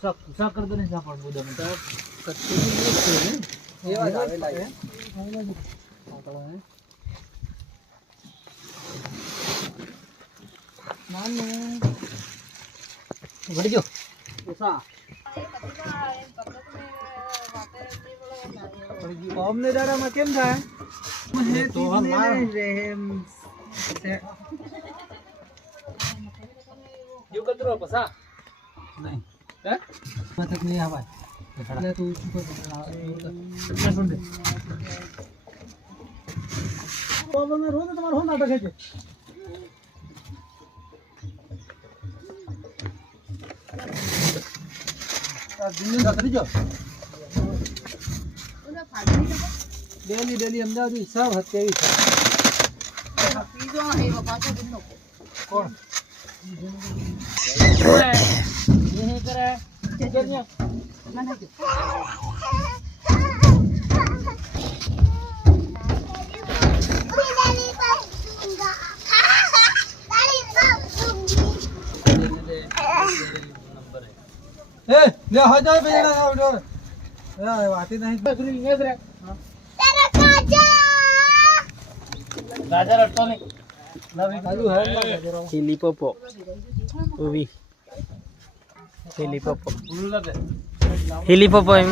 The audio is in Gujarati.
ઉષા કરતો ને જા પણ બોદમ તો કચ્ચી ને એવા જ આવે લાગે નાનો વળી જો ઉષા અમને દાડામાં કેમ થાય તો જો કતરો પસા નહીં હે મતક નહીં આવાય એટલે તું શું કર કેટલા સુન દે તો તમે રોજ તમારો હો નાટક છે આ દિન ખાતરી જો ડેલી અમદાવાદ હિસાબ હતી પીજો હે પાછો દિનનો કોણ ये करे चलिए मैंने ए ले हो जाओ बेटा उठो ए आती नहीं दूसरी ये रे तेरा गाजर हटो नहीं नवी चालू है गाजर चिली पोपो उवी चिली पोपो हिली पोपो एम